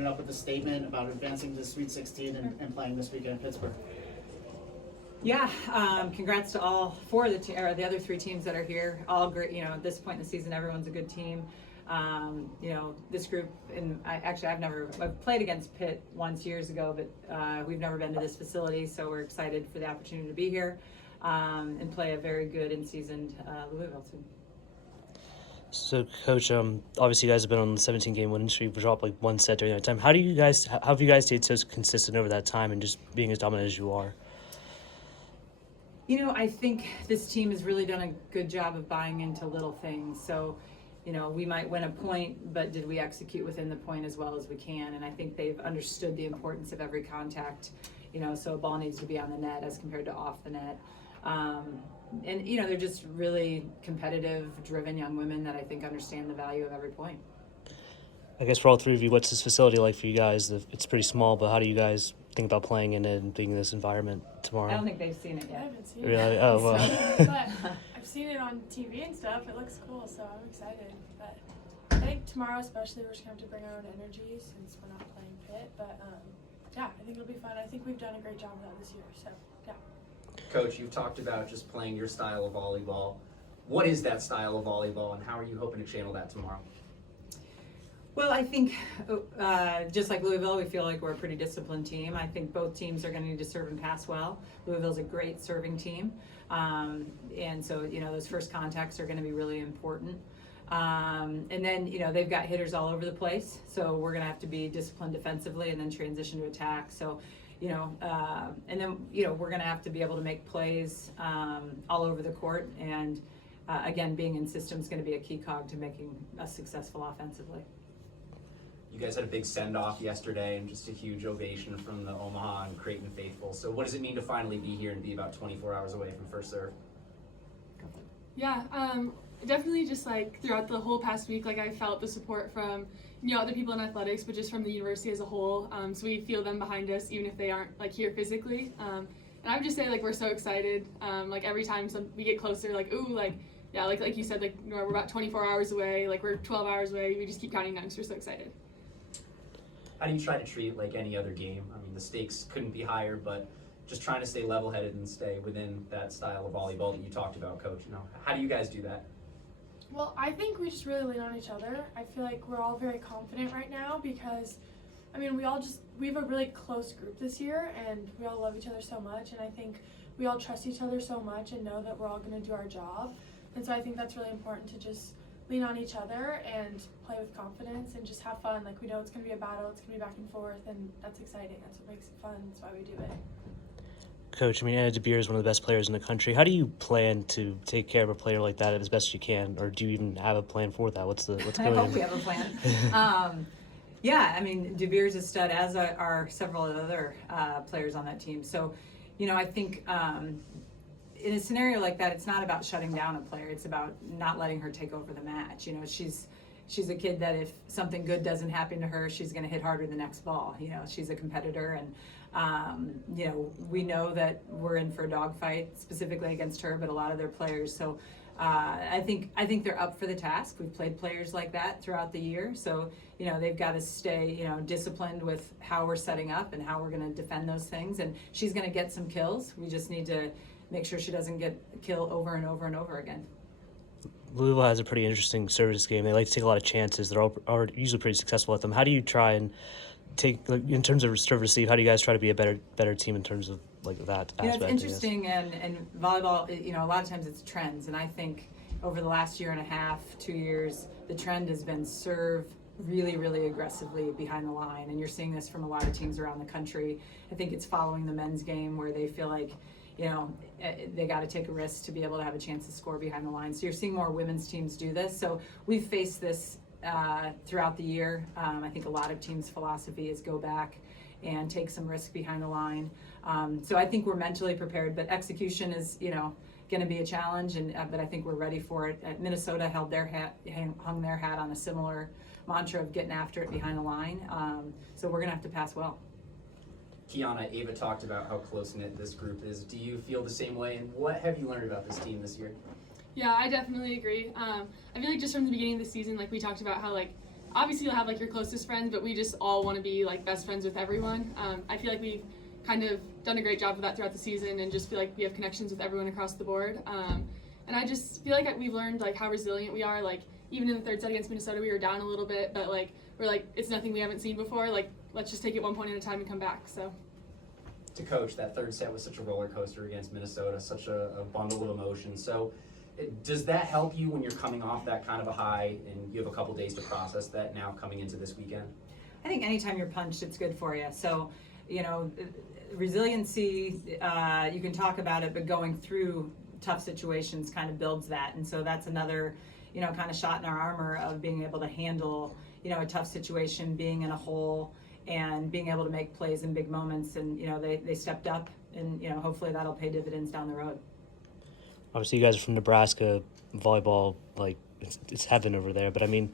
opening up with a statement about advancing to Sweet 16 and playing this weekend in Pittsburgh. Yeah, congrats to all four of the other three teams that are here. All great, at this point in the season, everyone's a good team. This group, and I've played against Pitt once years ago, but we've never been to this facility, so we're excited for the opportunity to be here and play a very good and seasoned Louisville team. So, Coach, obviously you guys have been on the 17-game winning streak. We dropped like one set during that time. How have you guys stayed so consistent over that time and just being as dominant as you are? I think this team has really done a good job of buying into little things. So, we might win a point, but did we execute within the point as well as we can? And I think they've understood the importance of every contact. So a ball needs to be on the net as compared to off the net. And they're just really competitive, driven young women that I think understand the value of every point. I guess for all three of you, what's this facility like for you guys? It's pretty small, but how do you guys think about playing in it and being in this environment tomorrow? I don't think they've seen it I yet. haven't seen Really? it. Oh, well. But I've seen it on TV and stuff. It looks cool, so I'm excited. But I think tomorrow especially we're just going to have to bring our own energy since we're not playing Pitt. But yeah, I think it'll be fun. I think we've done a great job of that this year, so yeah. Coach, you've talked about just playing your style of volleyball. What is that style of volleyball, and how are you hoping to channel that tomorrow? Well, I think just like Louisville, we feel like we're a pretty disciplined team. I think both teams are going to need to serve and pass well. Louisville's a great serving team. And so, those first contacts are going to be really important. And then, they've got hitters all over the place. So we're going to have to be disciplined defensively and then transition to attack. So, and then, we're going to have to be able to make plays all over the court. And again, being in system is going to be a key cog to making us successful offensively. You guys had a big send-off yesterday and just a huge ovation from the Omaha and Creighton faithful. So what does it mean to finally be here and be about 24 hours away from first serve? Yeah, definitely just like throughout the whole past week, like I felt the support from, other people in athletics, but just from the university as a whole. So we feel them behind us, even if they aren't like here physically. And I would just say like we're so excited. Like every time we get closer, like, ooh, like, yeah, like you said, like we're about 24 hours away, like we're 12 hours away. We just keep counting down because we're so excited. How do you try to treat it like any other game? I mean, the stakes couldn't be higher, but just trying to stay level-headed and stay within that style of volleyball that you talked about, Coach. How do you guys do that? Well, I think we just really lean on each other. I feel like we're all very confident right now because, we have a really close group this year and we all love each other so much, and I think we all trust each other so much and know that we're all going to do our job. And so I think that's really important to just lean on each other and play with confidence and just have fun. Like we know it's going to be a battle, it's going to be back and forth, and that's exciting. That's what makes it fun. That's why we do it. Coach, Anna Deir is one of the best players in the country. How do you plan to take care of a player like that as best you can, or do you even have a plan for that? What's going on? I hope we have a plan. Yeah, Deir is a stud, as are several other players on that team. So, I think in a scenario like that, it's not about shutting down a player. It's about not letting her take over the match. She's a kid that if something good doesn't happen to her, she's going to hit harder the next ball. She's a competitor, and we know that we're in for a dogfight specifically against her, but a lot of their players. So I think they're up for the task. We've played players like that throughout the year, so they've got to stay disciplined with how we're setting up and how we're going to defend those things. And she's going to get some kills. We just need to make sure she doesn't get killed over and over and over again. Louisville has a pretty interesting service game. They like to take a lot of chances. They're all usually pretty successful at them. How do you try and take, like, in terms of serve receive, how do you guys try to be a better team in terms of like that aspect? It's interesting, and volleyball, a lot of times it's trends, and I think over the last year and a half, 2 years, the trend has been serve really, really aggressively behind the line, and you're seeing this from a lot of teams around the country. I think it's following the men's game where they feel like they got to take a risk to be able to have a chance to score behind the line. So you're seeing more women's teams do this. So we've faced this throughout the year. I think a lot of teams' philosophy is go back and take some risk behind the line. So I think we're mentally prepared, but execution is, going to be a challenge. But I think we're ready for it. Minnesota hung their hat on a similar mantra of getting after it behind the line. So we're going to have to pass well. Kiana, Ava talked about how close-knit this group is. Do you feel the same way, and what have you learned about this team this year? Yeah, I definitely agree. I feel like just from the beginning of the season, like we talked about how like obviously you'll have like your closest friends, but we just all want to be like best friends with everyone. I feel like we've kind of done a great job of that throughout the season, and just feel like we have connections with everyone across the board. And I just feel like we've learned like how resilient we are. Like even in the third set against Minnesota, we were down a little bit, but like we're like, it's nothing we haven't seen before. Like let's just take it one point at a time and come back. So To coach, that third set was such a roller coaster against Minnesota, such a bundle of emotions. So does that help you when you're coming off that kind of a high and you have a couple days to process that now coming into this weekend? I think anytime you're punched, it's good for you. So, you know, resiliency, you can talk about it, but going through tough situations kind of builds that. And so that's another, you know, kind of shot in our armor of being able to handle, you know, a tough situation, being in a hole and being able to make plays in big moments. And, you know, they stepped up, and, you know, hopefully that'll pay dividends down the road. Obviously, you guys are from Nebraska. Volleyball, like, it's heaven over there. But, I mean,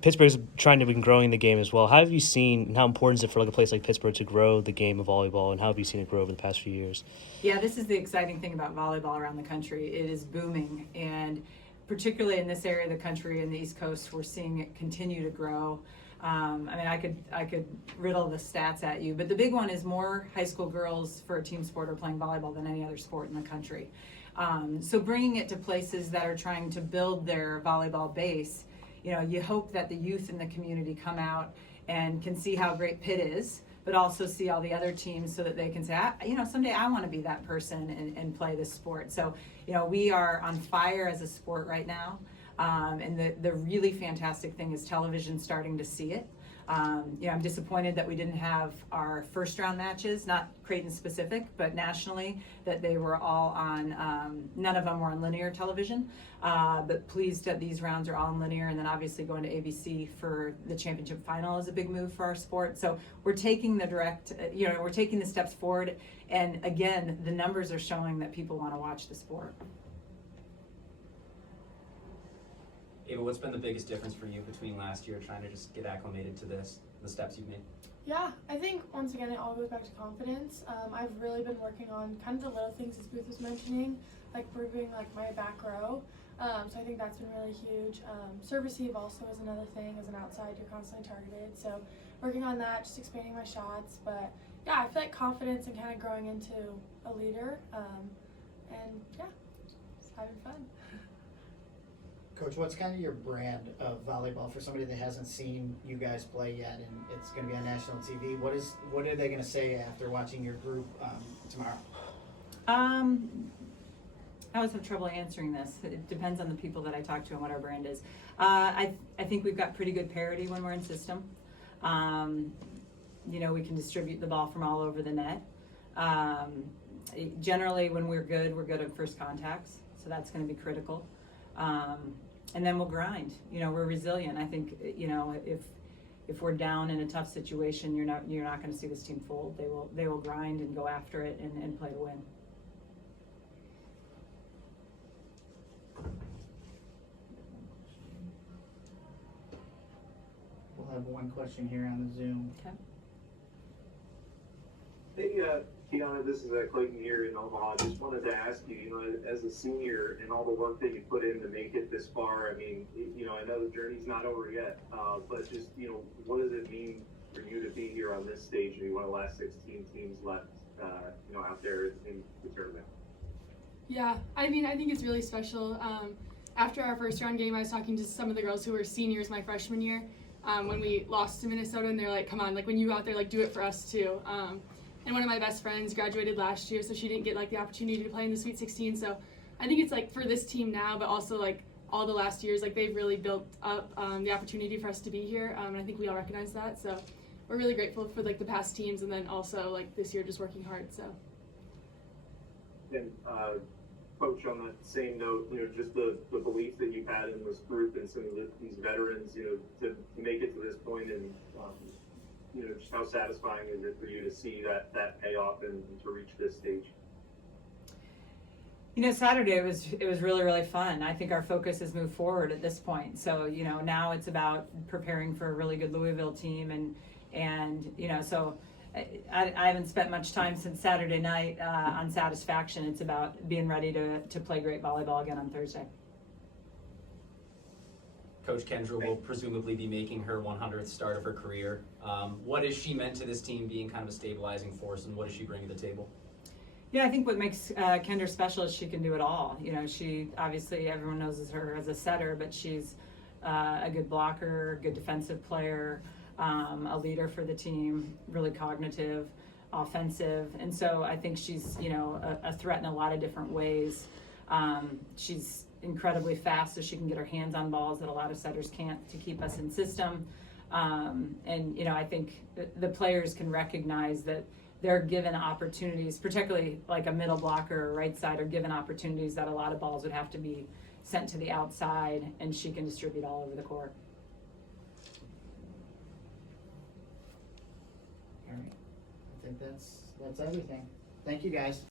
Pittsburgh's trying to be growing the game as well. How have you seen, and how important is it for like a place like Pittsburgh to grow the game of volleyball, and how have you seen it grow over the past few years? Yeah, this is the exciting thing about volleyball around the country. It is booming, and particularly in this area of the country and the East Coast, we're seeing it continue to grow. I mean, I could riddle the stats at you, but the big one is more high school girls for a team sport are playing volleyball than any other sport in the country. So bringing it to places that are trying to build their volleyball base, you know, you hope that the youth in the community come out and can see how great Pitt is, but also see all the other teams so that they can say, you know, someday I want to be that person and play this sport. So, you know, we are on fire as a sport right now. And the really fantastic thing is television starting to see it. You know, I'm disappointed that we didn't have our first round matches, not Creighton specific, but nationally, that they were all on, none of them were on linear television. But pleased that these rounds are all on linear, and then obviously going to ABC for the championship final is a big move for our sport. So we're taking the we're taking the steps forward. And again, the numbers are showing that people want to watch the sport. Ava, what's been the biggest difference for you between last year trying to just get acclimated to this, the steps you've made? Yeah, I think once again it all goes back to confidence. I've really been working on kind of the little things as Booth was mentioning, like improving like my back row. So I think that's been really huge. Serve receive also is another thing. As an outside, you're constantly targeted. So working on that, just expanding my shots. But yeah, I feel like confidence and kind of growing into a leader. And yeah, just having fun. Coach, what's kind of your brand of volleyball for somebody that hasn't seen you guys play yet, and it's going to be on national TV? What are they going to say after watching your group tomorrow? I always have trouble answering this. It depends on the people that I talk to and what our brand is. I think we've got pretty good parity when we're in system. You know, we can distribute the ball from all over the net. Generally, when we're good at first contacts, so that's going to be critical. And then we'll grind. You know, we're resilient. I think, you know, if we're down in a tough situation, you're not going to see this team fold. They will grind and go after it and play to win. We'll have one question here on the Zoom. Okay. Hey, Tiana, this is Clayton here in Omaha. Just wanted to ask you, you know, as a senior and all the work that you put in to make it this far, I mean, you know, I know the journey's not over yet, but just, you know, what does it mean for you to be here on this stage and be one of the last 16 teams left, you know, out there in the tournament? Yeah, I mean, I think it's really special. After our first round game, I was talking to some of the girls who were seniors my freshman year when we lost to Minnesota, and they're like, come on, like when you go out there, like do it for us too. And one of my best friends graduated last year, so she didn't get like the opportunity to play in the Sweet 16. So I think it's like for this team now, but also like all the last years, like they've really built up the opportunity for us to be here. And I think we all recognize that. So we're really grateful for like the past teams, and then also like this year just working hard. So. And Coach, on that same note, you know, just the belief that you've had in this group and some of these veterans, you know, to make it to this point, and you know, just how satisfying is it for you to see that payoff and to reach this stage? You know, Saturday it was really, really fun. I think our focus has moved forward at this point. So, you know, now it's about preparing for a really good Louisville team, and you know, so I haven't spent much time since Saturday night on satisfaction. It's about being ready to play great volleyball again on Thursday. Coach Kendra will presumably be making her 100th start of her career. What has she meant to this team, being kind of a stabilizing force, and what does she bring to the table? Yeah, I think what makes Kendra special is she can do it all. You know, she obviously, everyone knows her as a setter, but she's a good blocker, good defensive player, a leader for the team, really cognitive, offensive, and so I think she's, you know, a threat in a lot of different ways. She's incredibly fast, so she can get her hands on balls that a lot of setters can't to keep us in system. And you know, I think the players can recognize that they're given opportunities, particularly like a middle blocker or right side, are given opportunities that a lot of balls would have to be sent to the outside, and she can distribute all over the court. All right. I think that's everything. Thank you, guys.